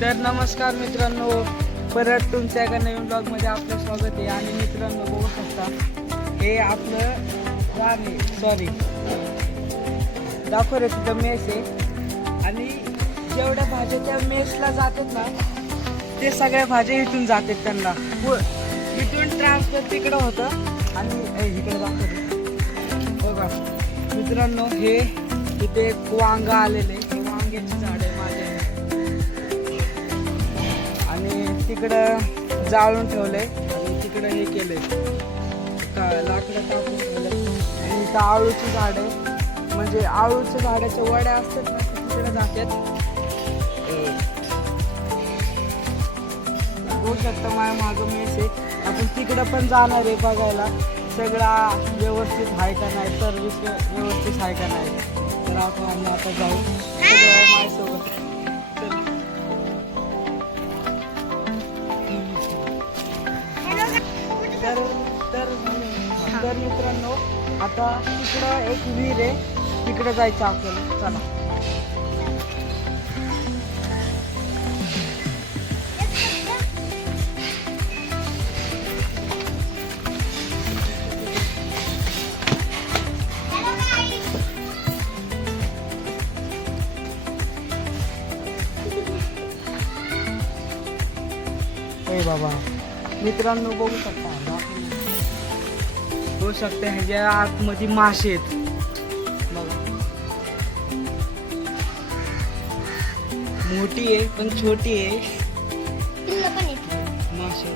तर नमस्कार मित्रांनो, परत तुमच्या एका नवीन ब्लॉगमध्ये आपलं स्वागत आहे. आणि मित्रांनो बघू शकता, हे आपलं रान आहे, सॉरी दाखव रे, तिथं मेस आहे. आणि जेवढ्या भाज्या त्या मेसला जातात ना, ते सगळ्या भाज्या इथून जातात त्यांना. इथून ट्रान्सफर तिकडं होतं आणि इकडे दाखव बघा मित्रांनो, हे इथे वांगा आलेले, वांग्याची झाड आहे माझ्या. आणि तिकडं जाळून ठेवलंय आणि तिकडं हे केलंय, लाकडं टाकून ठेवलंय. आणि इथं आळूची झाड आहे, म्हणजे आळूच्या झाडाच्या वड्या असतात ना, तिकडे जातात. बघू शकता माझ्या मागं मेस आहे. आपण तिकडं पण जाणार आहे बघायला, सगळा व्यवस्थित आहे का नाही, सर्विस व्यवस्थित आहे का नाही. तर आपण आता जाऊ माझ्यासोबत. तर मित्रांनो, आता तिकडं एक विहीर आहे, तिकडे जायचं आपल्याला. चला. बाबा मित्रांनो बघू शकता, ह्याच्या आतमध्ये मासे आहेत बघा. मोठी आहे पण छोटी आहे, मासे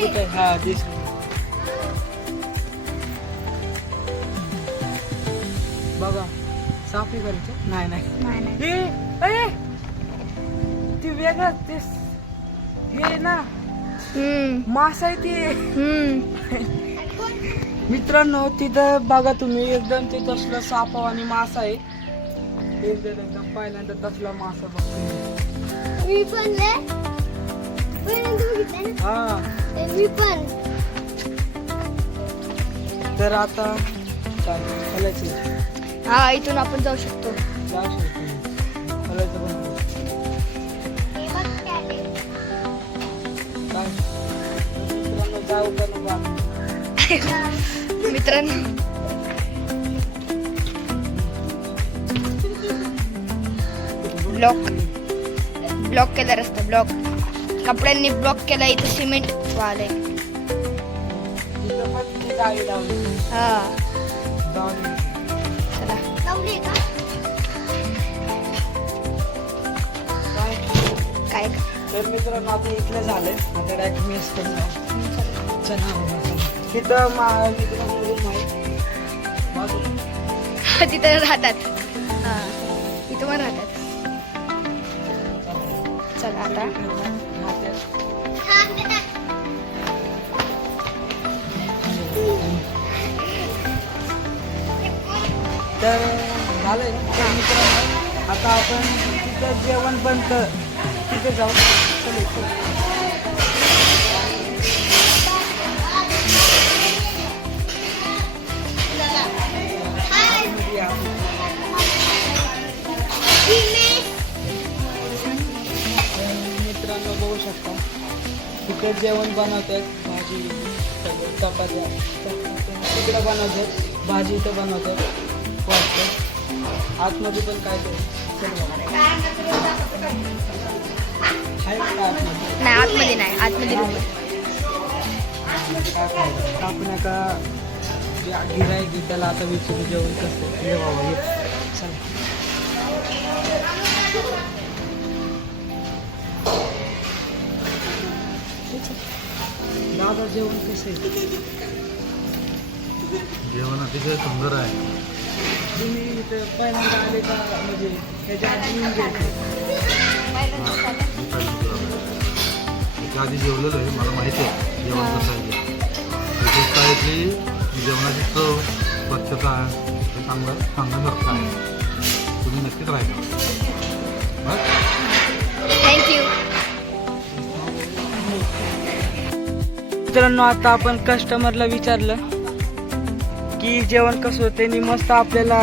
कुठे. हा दिसलं बघा. साफी करायचं नाही ती वेगळं ते हे ना, मासा आहे ते. मित्रांनो तिथं बघा तुम्ही, एकदम ते तसलं सापाव आणि मासा आहे. एकदम पहिल्यांदा तसला मासा बघतो. हा तर आता चालायचं. हा, इथून आपण जाऊ शकतो. मित्रांनो ब्लॉक केला रस्ता, ब्लॉक कपड्यांनी ब्लॉक केला. इथं सिमेंट वाळलंय. हा चला. काय तर मित्रांनो, आता इथलं झालंय, आता डायरेक्ट मेस करणार. तिथं तिथं राहतात. हा तिथं पण राहतात. चला आता तर झालंय. तर मित्रांनो, आता आपण तिथं जेवण बनतं, तिथे जाऊ. मित्रांनो बघू शकता, तिकडे जेवण बनवतात, भाजी चपात्या तिकडे बनवतात, भाजी इथं बनवतात वाटतं. आतमध्ये पण काय नाही, आतमध्ये नाही, आतमध्ये आपण का गिरायक त्याला आता विचारू जेवण कसं. ये बाबा ये, चला. दादा जेवण कसं आहे? जेवण अतिशय सुंदर आहे. तुम्ही इथं पहिल्यांदा आले का, म्हणजे ह्याच्या आधी येऊन गेले? त्याच्या आधी जेवलेलं आहे, मला माहिती आहे जेवण कसं आहे. विशेषतः आहे की जेवणाची चव, स्वच्छता हे सांगण्यासारखं आहे. तुम्ही नक्कीच राहायचं. थँक्यू. मित्रांनो, आता आपण कस्टमरला विचारलं की जेवण कसं होतं. त्यांनी मस्त आपल्याला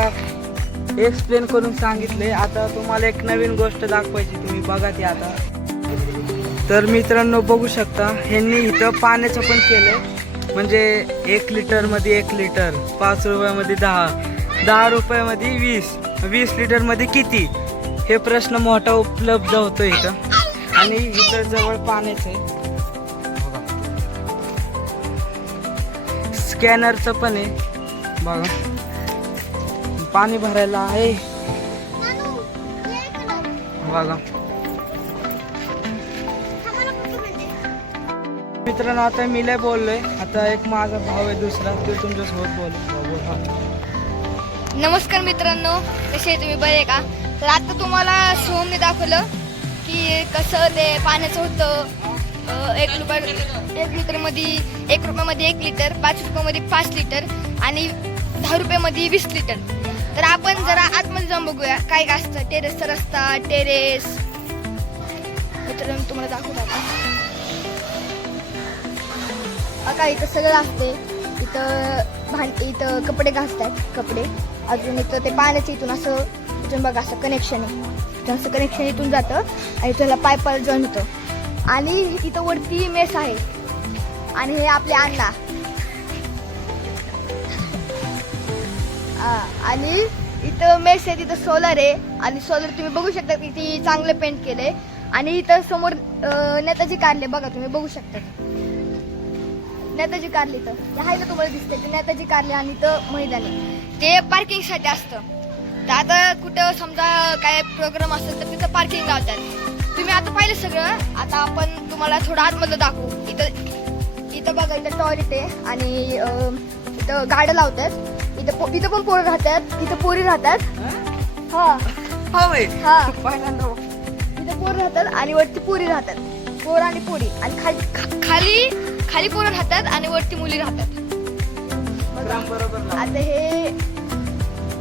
एक्सप्लेन करून सांगितले. आता तुम्हाला एक नवीन गोष्ट दाखवायची, तुम्ही बघा ती आता. तर मित्रांनो बघू शकता, ह्यांनी इथं पाण्याचं पण केलंय. म्हणजे 1 लिटरमध्ये 1 लिटर, 5 रुपयामध्ये 10, 10 रुपयामध्ये 20, 20 लिटरमध्ये किती, हे प्रश्न मोठा उपलब्ध होतो इथं. आणि इथं जवळ पाण्याचं आहे, स्कॅनरचं पण आहे बघा, पाणी भरायला आहे बघा. मित्रांनो आता मी लय बोललोय, आता एक माझा भाऊ आहे दुसरा, तो तुमच्यासोबत बोल. नमस्कार मित्रांनो, कसे आहे तुम्ही, बरे आहे का? तर आता तुम्हाला सोहमने दाखवलं की कसं ते पाण्याचं होतं. 1 लिटरमध्ये 1 रुपयामध्ये 1 लिटर, 5 रुपयामध्ये 5 लिटर आणि 10 रुपयामध्ये 20 लिटर. तर आपण जरा आतमध्ये जाऊन बघूया काय काय असतं. टेरेसचा रस्ता, टेरेस. मित्रांनो तुम्हाला दाखवतो आता इथं सगळं असते. इथं कपडे घासतात, कपडे. अजून इथं ते पाण्याचं इथून असं इथून बघा असं कनेक्शन आहे, असं कनेक्शन इथून जातं आणि त्याला पाईपाला जॉईन होतं. आणि इथं वरती मेस आहे आणि हे आपले अण्णा. आणि इथं मेस आहे, तिथं सोलर आहे आणि सोलर तुम्ही बघू शकता किती चांगलं पेंट केलंय. आणि इथं समोर नेताजी कारले बघा, तुम्ही बघू शकता नेताजी कारले. तर आहे ना तुम्हाला दिसतंय ते नेताजी कारले. आणि इथं मैदान आहे, ते पार्किंगसाठी असतं. तर आता कुठं समजा काय प्रोग्राम असेल तर तिथं पार्किंग लावतात. तुम्ही आता पाहिलं सगळं. आता आपण तुम्हाला थोडं आतमधलं दाखवू. इथं बघा, इथं टॉयलेट आहे आणि इथं गाड्या लावतात. इथं पण पोरं राहतात, इथं पोरी राहतात. हा इथं पोरं राहतात आणि वरती पोरी राहतात, पोरं आणि पोरी. आणि खाली पोरं राहतात आणि वरती मुली राहतात. आता हे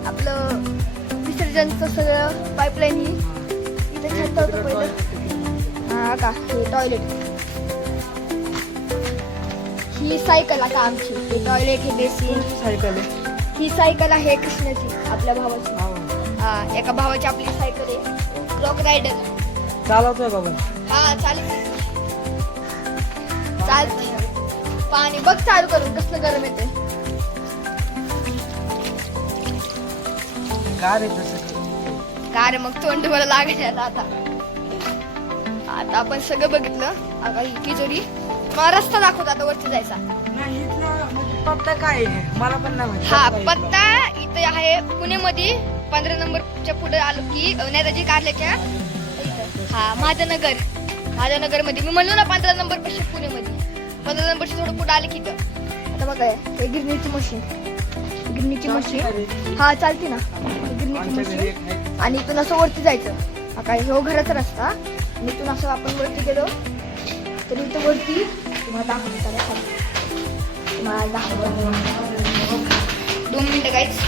आपलं विसर्जनचं सगळं पाईपलाईन ही इथे छत होतं पहिलं. हा का, हे टॉयलेट. ही सायकल आता आमची, हे टॉयलेट, हे बेसिन. सायकल आहे, ही सायकल आहे कृष्णाची, आपल्या भावाची. हा, एका भावाची आपली सायकल आहे, रॉक रायडर. चालवतोय बाबा. हा चालते. पाणी बघ चालू करून कसलं गरम येते. कार आहे तसं. कार मग तोंड मला लागायला. आता आपण सगळं बघितलं. आता ही तिजोरी. मला रस्ता दाखवतो आता वरती जायचा. नाही, इथला म्हणजे पत्ता काय आहे मला पण नाही माहिती. हा पत्ता इथे आहे पुणेमध्ये 15 नंबरच्या पुढे आलो की नेताजी कारल्याच्या इथं. हा महाजनगर मध्ये मी म्हणलो ना 15 नंबर पाशी पुणेमध्ये. 15 नंबरची थोडं पुढे आले की इथं. आता बघा हे गिरणीची मशीन. हा चालते ना, गिरणीची मशीन. आणि इथून असं वरती जायचं. हा काय हो घराचा रस्ता. आणि इथून असं आपण वरती गेलो तर इथं वरती तुम्हाला दाखवतो. 2 मिनिटं गाईज.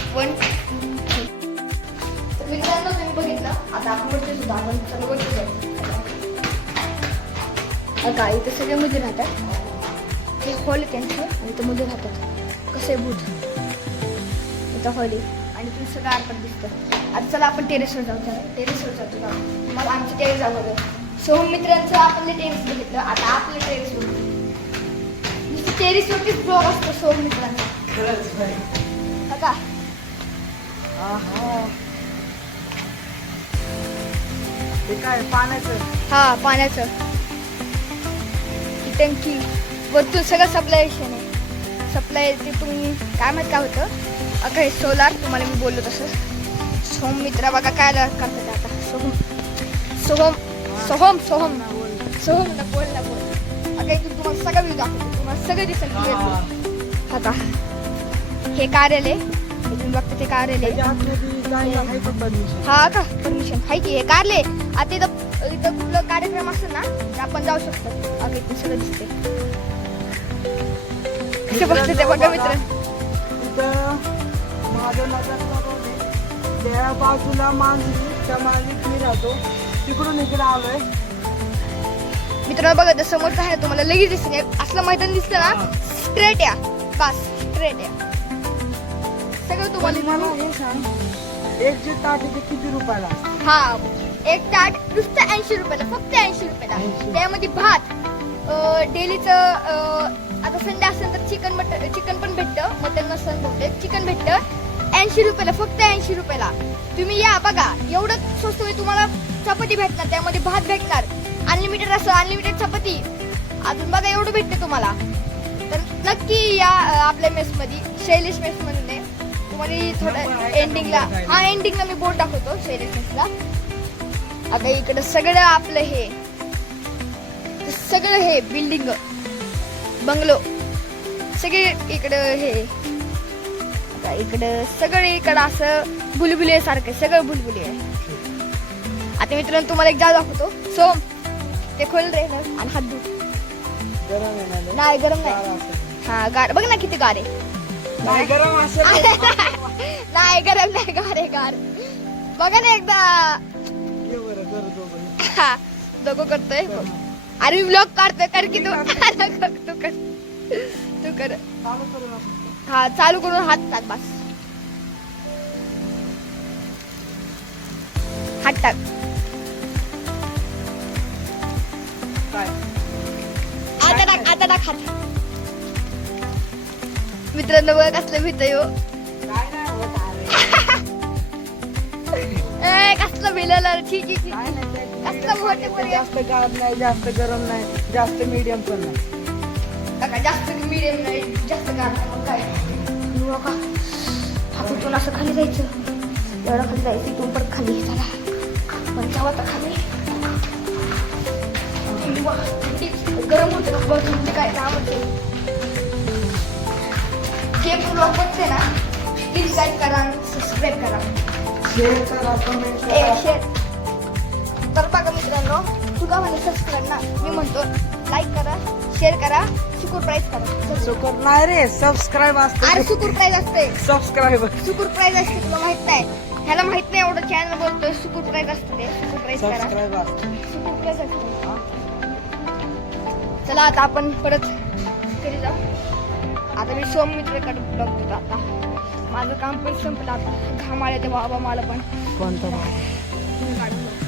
तर मित्रांनो तुम्ही बघितलं. आता आपण वरती सुद्धा आपण सगळं वरती जायचं. का इथं सगळे मुली राहतात. हे हॉल त्यांचं आणि इथं मुली राहतात. कसं आहे भूत. इथं हॉल आहे आणि तुम्ही सगळं आरपाट दिसतं. आता चला आपण टेरेसवर जाऊ. टेरेसवर जातो का मला आमचं टेरेस जाऊ. सोहम मित्रांचं आपलं टेरेस बघितलं. आता आपलं टेरेस बघू. नुसतं टेरेसवरतीच ब्लॉग असतो सोहम मित्रांचा. का ते काय पाण्याचं. हा पाण्याचं. ही टंकी वरतून सगळं सप्लायशन आहे. सप्लाय ते तुम्ही काय माहित काय होतं. अगं हे सोलार तुम्हाला मी बोललो तसं. सोहम मित्रा बघा काय करतात आता. सोहम ना बोल. अगं इथून तुम्हाला सगळं व्ह्यू दाखवतो. तुम्हाला सगळं दिसेल. आता हे कार्यालय इथून बघते. ते कार्यालय. हा का परमिशन आहे की हे कार्यालय. आता इथं कुठलं कार्यक्रम असेल ना तर आपण जाऊ शकतो. अगं इथून सगळं दिसते. कसे बघते ते बघा मित्र. त्या बाजूला मांजरी, त्या मांजरीत मी राहतो. तिकडून इकडे आलोय. मित्रांनो बघा समोरच आहे तुम्हाला लगेच दिसते. असलं मैदान दिसलं ना स्ट्रेट या. बस स्ट्रेट या. सगळं तुम्हाला मला हे सांग, एक जे ताट आहे ते किती रुपयाला असतं? हा एक ताट नुसतं 80 रुपयाला, फक्त 80 रुपयाला. 80. त्यामध्ये भात, डेलीचं आता संडे असेल तर चिकन पण भेटतं, मटन नसेल बहुतेक चिकन भेटतं 80 रुपयाला, फक्त 80 रुपयाला. तुम्ही या बघा, एवढं स्वस्त होईल. तुम्हाला चपाती भेटणार, त्यामध्ये भात भेटणार, अनलिमिटेड असं अनलिमिटेड चपाती, अजून बघा एवढं भेटते तुम्हाला. तर नक्की या आपल्या मेसमध्ये, शैलेश मेस म्हणून आहे. तुम्हाला थोडं एंडिंगला, हा एंडिंगला मी बोर्ड दाखवतो शैलेश मेसला. आता इकडं सगळं आपलं हे सगळं हे बिल्डिंग बंगलो सगळे इकडं हे, आता इकडं सगळं इकडं असं बुलबुली सारखं सगळं बुलबुली आहे. आता मित्रांनो तुम्हाला एक जागा दाखवतो. सोम ते खोल रे आणि हात धु. गरम आहे ना? नाही गरम नाही. गार असेल. हा गार बघ ना किती गार आहे. नाही गरम असेल. नाही गरम नाही, गार आहे गार. बघा ना एकदा. ये बरं, करतो बरं. हा, दोघं करतोय. अरे मी ब्लॉग काढतोय, कर की तू. तू कर, तू कर. चालू करू नका. हा चालू करून हात टाक, बस हात टाक. काय? आता टाक हात. मित्रांनो बघ कसलं भीत हो. काय नाही होत अरे. कसलं भिलेलं ठीक आहे काय नाही, ते कसलं मोठे medium पोरगे. जास्त गार नाही, जास्त गरम नाही, जास्त मीडियम पण नाही. काका जास्त मिडियम नाही, जास्त गार नाही. मग काय हो का, हातून असं खाली जायचं, एवढं खाली जायचं, इथून परत खाली. चला पण जाऊ आता खाली. वा, गरम होतं बघ, तुमचे काय काम होते. जे ब्लॉग बघते ना प्लीज लाईक करा, सबस्क्राईब करा, शेअर करा, कमेंट ए करा. शेअर. तर बघा मित्रांनो, तुला म्हणे सबस्क्राईब ना, मी म्हणतो लाईक करा, शेअर करा, सुkur प्राईज करा. सुकर नाही रे, सबस्क्राईब अरे असते. सुkur प्राईज असते, सबस्क्राईब सुkur प्राईज असते, तुला माहित नाही. ह्याला माहित नाही, एवढं चॅनल बोलतोय. सुkur प्राईज असते ते, सुkur प्राईज करा, सबस्क्राईब असते. सुkur प्राईज असते. चला आता आपण परत घरी जाऊ. आता मी सोम मित्राकडे ब्लॉग देतो. आता माझं काम पण संपलं, आता घाम आले ते बाबा मला पण. कोणतं? तुम्ही काढून बघा.